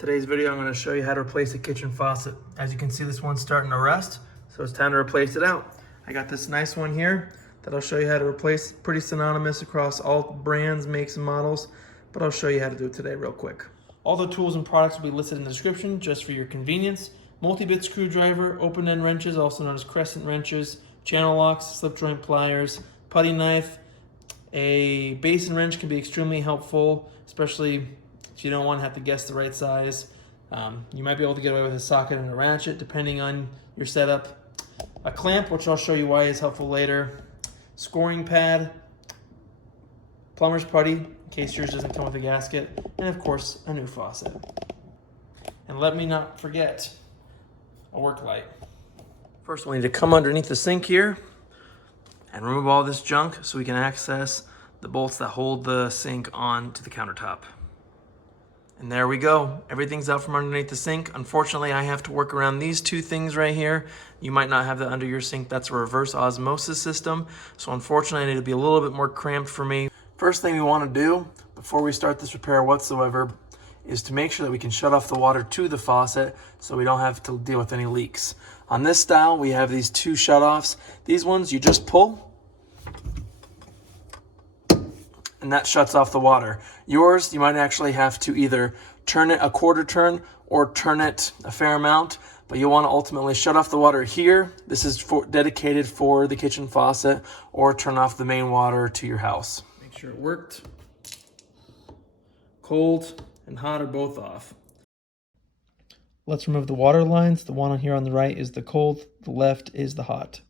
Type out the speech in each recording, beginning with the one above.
Today's video, I'm going to show you how to replace a kitchen faucet. As you can see, this one's starting to rust, so it's time to replace it out. I got this nice one here that I'll show you how to replace. Pretty synonymous across all brands, makes, and models, but I'll show you how to do it today real quick. All the tools and products will be listed in the description just for your convenience. Multi-bit screwdriver, open-end wrenches, also known as crescent wrenches, channel locks, slip joint pliers, putty knife. A basin wrench can be extremely helpful, especially if you don't want to have to guess the right size. You might be able to get away with a socket and a ratchet depending on your setup. A clamp, which I'll show you why is helpful later. Scoring pad, plumber's putty, in case yours doesn't come with a gasket, and of course, a new faucet. And let me not forget a work light. First, we'll need to come underneath the sink here and remove all this junk so we can access the bolts that hold the sink on to the countertop. And there we go. Everything's out from underneath the sink. Unfortunately, I have to work around these two things right here. You might not have that under your sink. That's a reverse osmosis system. So unfortunately, it'll be a little bit more cramped for me. First thing we want to do before we start this repair whatsoever is to make sure that we can shut off the water to the faucet so we don't have to deal with any leaks. On this style, we have these two shutoffs. These ones, you just pull, and that shuts off the water. Yours, you might actually have to either turn it a quarter turn or turn it a fair amount, but you want to ultimately shut off the water here. This is dedicated for the kitchen faucet, or turn off the main water to your house. Make sure it worked. Cold and hot are both off. Let's remove the water lines. The one on here on the right is the cold, the left is the hot.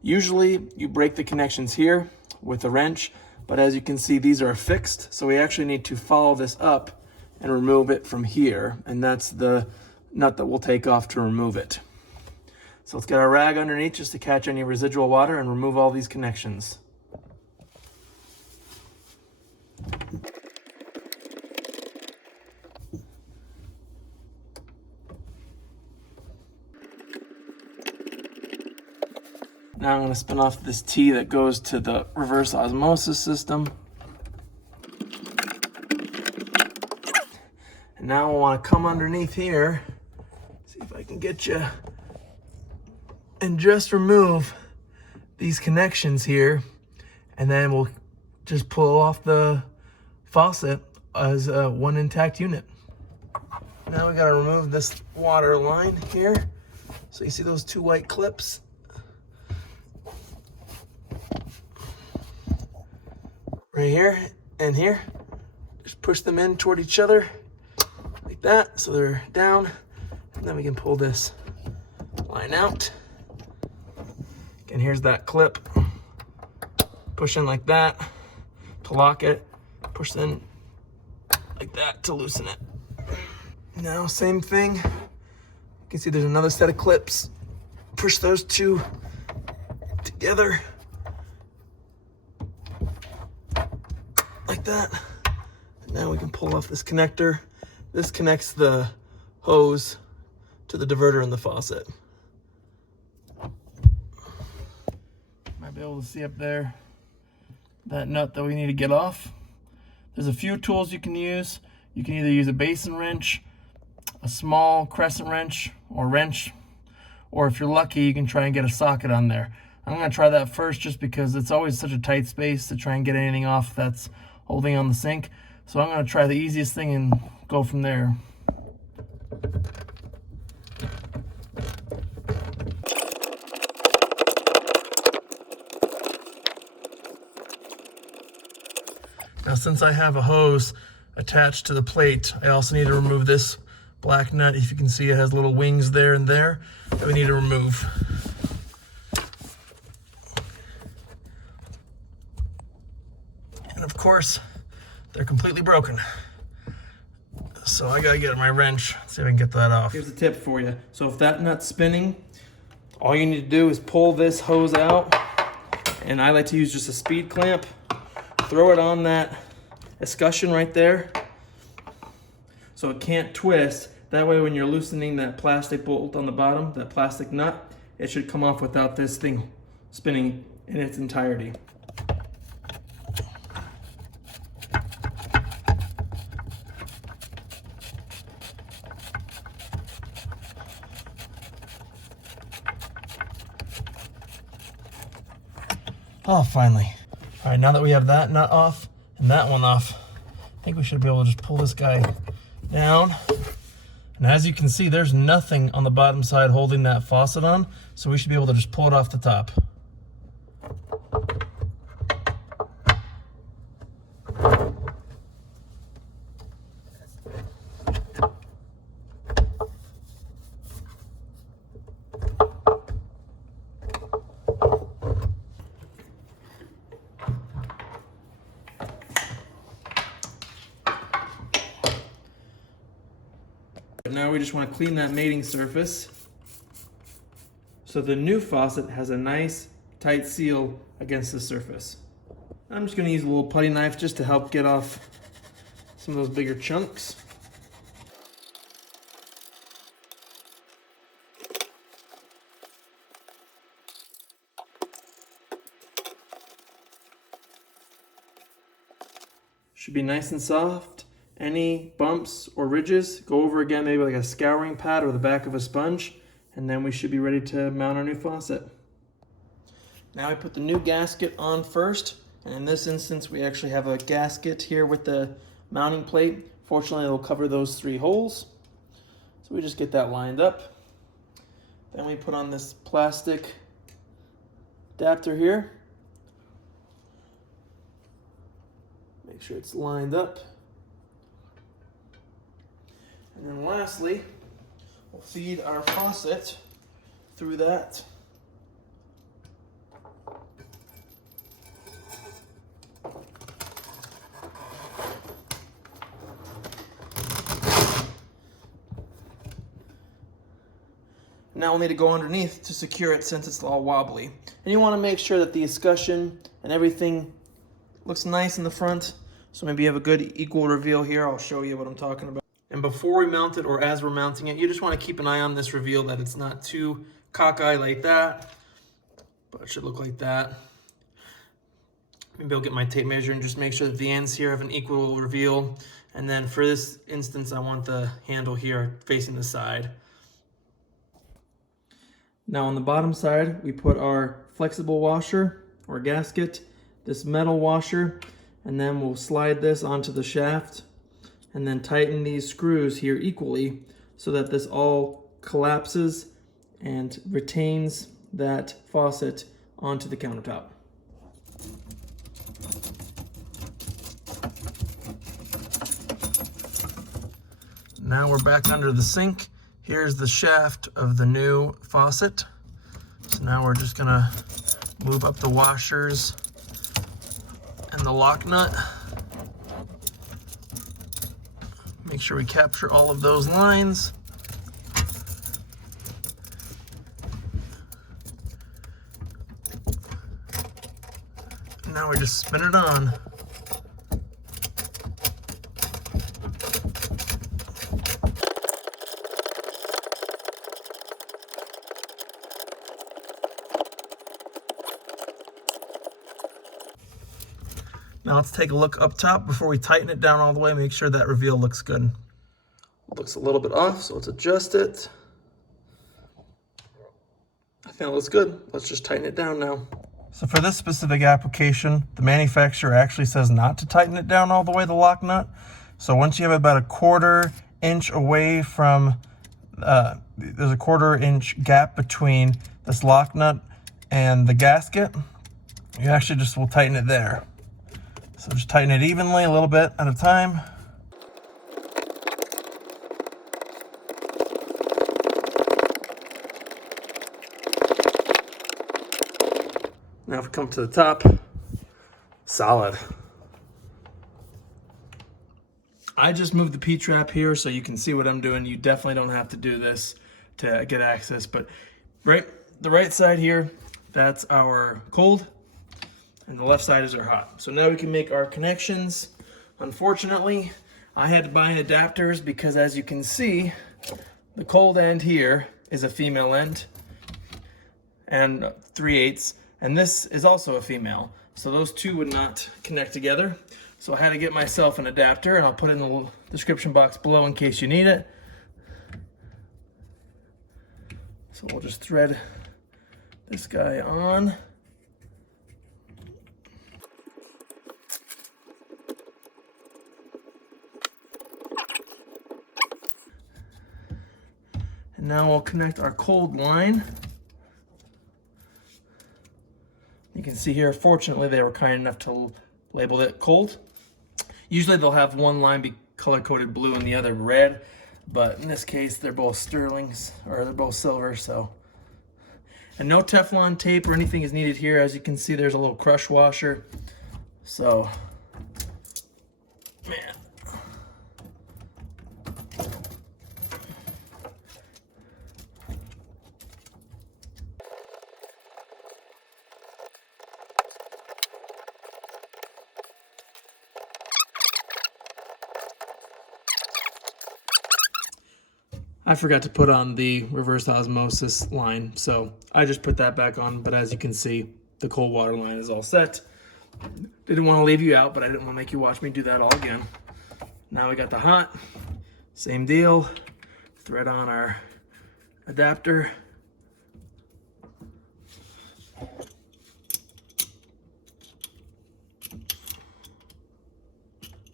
Usually you break the connections here with a wrench, but as you can see, these are fixed. So we actually need to follow this up and remove it from here. And that's the nut that we'll take off to remove it. So let's get our rag underneath just to catch any residual water and remove all these connections. Now I'm going to spin off this T that goes to the reverse osmosis system. And now I want to come underneath here, see if I can get you, and just remove these connections here, and then we'll just pull off the faucet as one intact unit. Now we got to remove this water line here. So you see those two white clips? Right here and here, just push them in toward each other like that, so they're down, and then we can pull this line out. And here's that clip. Push in like that to lock it, push in like that to loosen it. Now, same thing. You can see there's another set of clips. Push those two together. Like that. And now we can pull off this connector. This connects the hose to the diverter in the faucet. Might be able to see up there that nut that we need to get off. There's a few tools you can use. You can either use a basin wrench, a small crescent wrench, or if you're lucky, you can try and get a socket on there. I'm going to try that first just because it's always such a tight space to try and get anything off that's holding on the sink. So I'm going to try the easiest thing and go from there. Now, since I have a hose attached to the plate, I also need to remove this black nut. If you can see, it has little wings there and there that we need to remove. And of course, they're completely broken. So I gotta get my wrench, see if I can get that off. Here's a tip for you. So if that nut's spinning, all you need to do is pull this hose out, and I like to use just a speed clamp. Throw it on that escutcheon right there so it can't twist. That way when you're loosening that plastic bolt on the bottom, that plastic nut, it should come off without this thing spinning in its entirety. Oh, finally. All right, now that we have that nut off and that one off, I think we should be able to just pull this guy down. And as you can see, there's nothing on the bottom side holding that faucet on, so we should be able to just pull it off the top. Now we just want to clean that mating surface so the new faucet has a nice tight seal against the surface. I'm just going to use a little putty knife just to help get off some of those bigger chunks. Should be nice and soft. Any bumps or ridges, go over again, maybe like a scouring pad or the back of a sponge, and then we should be ready to mount our new faucet. Now I put the new gasket on first, and in this instance we actually have a gasket here with the mounting plate. Fortunately, it'll cover those 3 holes. So we just get that lined up. Then we put on this plastic adapter here. Make sure it's lined up. And then lastly, we'll feed our faucet through that. Now we'll need to go underneath to secure it since it's all wobbly. And you want to make sure that the escutcheon and everything looks nice in the front. So maybe you have a good equal reveal here. I'll show you what I'm talking about. And before we mount it, or as we're mounting it, you just want to keep an eye on this reveal, that it's not too cockeyed like that, but it should look like that. Maybe I'll get my tape measure and just make sure that the ends here have an equal reveal. And then for this instance, I want the handle here facing the side. Now on the bottom side, we put our flexible washer or gasket, this metal washer, and then we'll slide this onto the shaft and then tighten these screws here equally so that this all collapses and retains that faucet onto the countertop. Now we're back under the sink. Here's the shaft of the new faucet. So now we're just gonna move up the washers and the lock nut. Make sure we capture all of those lines. Now we just spin it on. Now let's take a look up top before we tighten it down all the way, make sure that reveal looks good. It looks a little bit off, so let's adjust it. I think it looks good. Let's just tighten it down now. So for this specific application, the manufacturer actually says not to tighten it down all the way, the lock nut. So once you have about a 1/4 inch away from, there's a 1/4 inch gap between this lock nut and the gasket, you actually just will tighten it there. So just tighten it evenly, a little bit at a time. Now if we come to the top, solid. I just moved the P-trap here so you can see what I'm doing. You definitely don't have to do this to get access, but the right side here, that's our cold, and the left side is our hot. So now we can make our connections. Unfortunately, I had to buy adapters because as you can see, the cold end here is a female end and 3/8, and this is also a female. So those two would not connect together. So I had to get myself an adapter, and I'll put it in the description box below in case you need it. So we'll just thread this guy on. And now we'll connect our cold line. You can see here, fortunately, they were kind enough to label it cold. Usually they'll have one line be color-coded blue and the other red, but in this case, they're both sterlings, or they're both silver, so. And no Teflon tape or anything is needed here. As you can see, there's a little crush washer. So, man. I forgot to put on the reverse osmosis line, so I just put that back on, but as you can see, the cold water line is all set. Didn't want to leave you out, but I didn't want to make you watch me do that all again. Now we got the hot, same deal, thread on our adapter.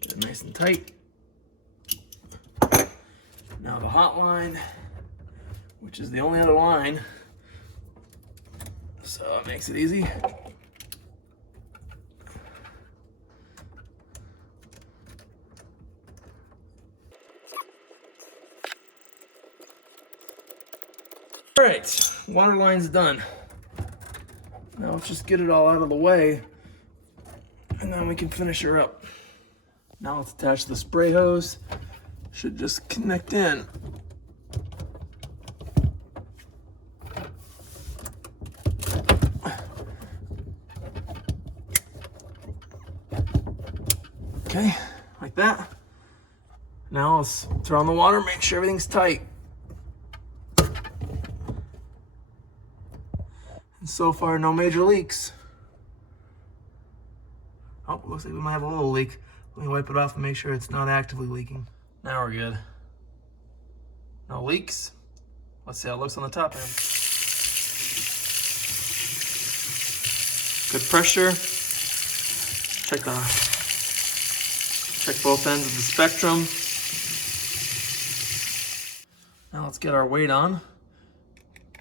Get it nice and tight. Now the hot line, which is the only other line, so it makes it easy. All right, water line's done. Now let's just get it all out of the way, and then we can finish her up. Now let's attach the spray hose. Should just connect in. Okay, like that. Now let's throw on the water, make sure everything's tight. And so far, no major leaks. Oh, looks like we might have a little leak. Let me wipe it off and make sure it's not actively leaking. Now we're good. No leaks. Let's see how it looks on the top end. Good pressure. Check both ends of the spectrum. Now let's get our weight on.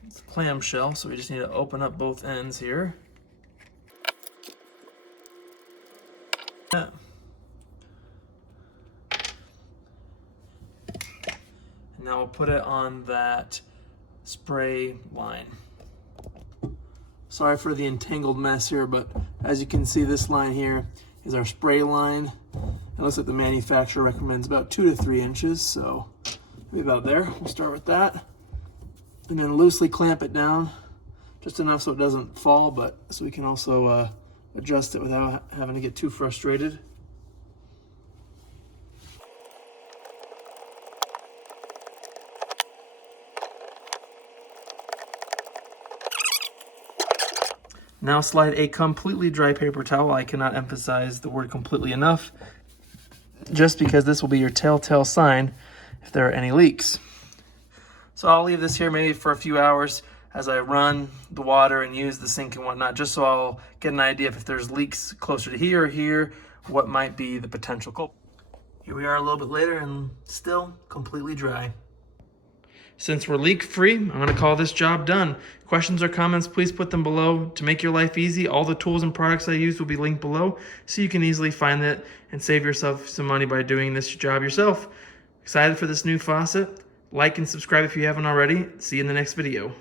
It's a clamshell, so we just need to open up both ends here. Yeah. Now we'll put it on that spray line. Sorry for the entangled mess here, but as you can see, this line here is our spray line. It looks like the manufacturer recommends about 2 to 3 inches, so maybe about there. We'll start with that. And then loosely clamp it down, just enough so it doesn't fall, but so we can also adjust it without having to get too frustrated. Now slide a completely dry paper towel. I cannot emphasize the word completely enough, just because this will be your telltale sign if there are any leaks. So I'll leave this here maybe for a few hours as I run the water and use the sink and whatnot, just so I'll get an idea if there's leaks closer to here or here, what might be the potential culprit. Here we are a little bit later and still completely dry. Since we're leak-free, I'm going to call this job done. Questions or comments, please put them below. To make your life easy, all the tools and products I use will be linked below, so you can easily find it and save yourself some money by doing this job yourself. Excited for this new faucet? Like and subscribe if you haven't already. See you in the next video.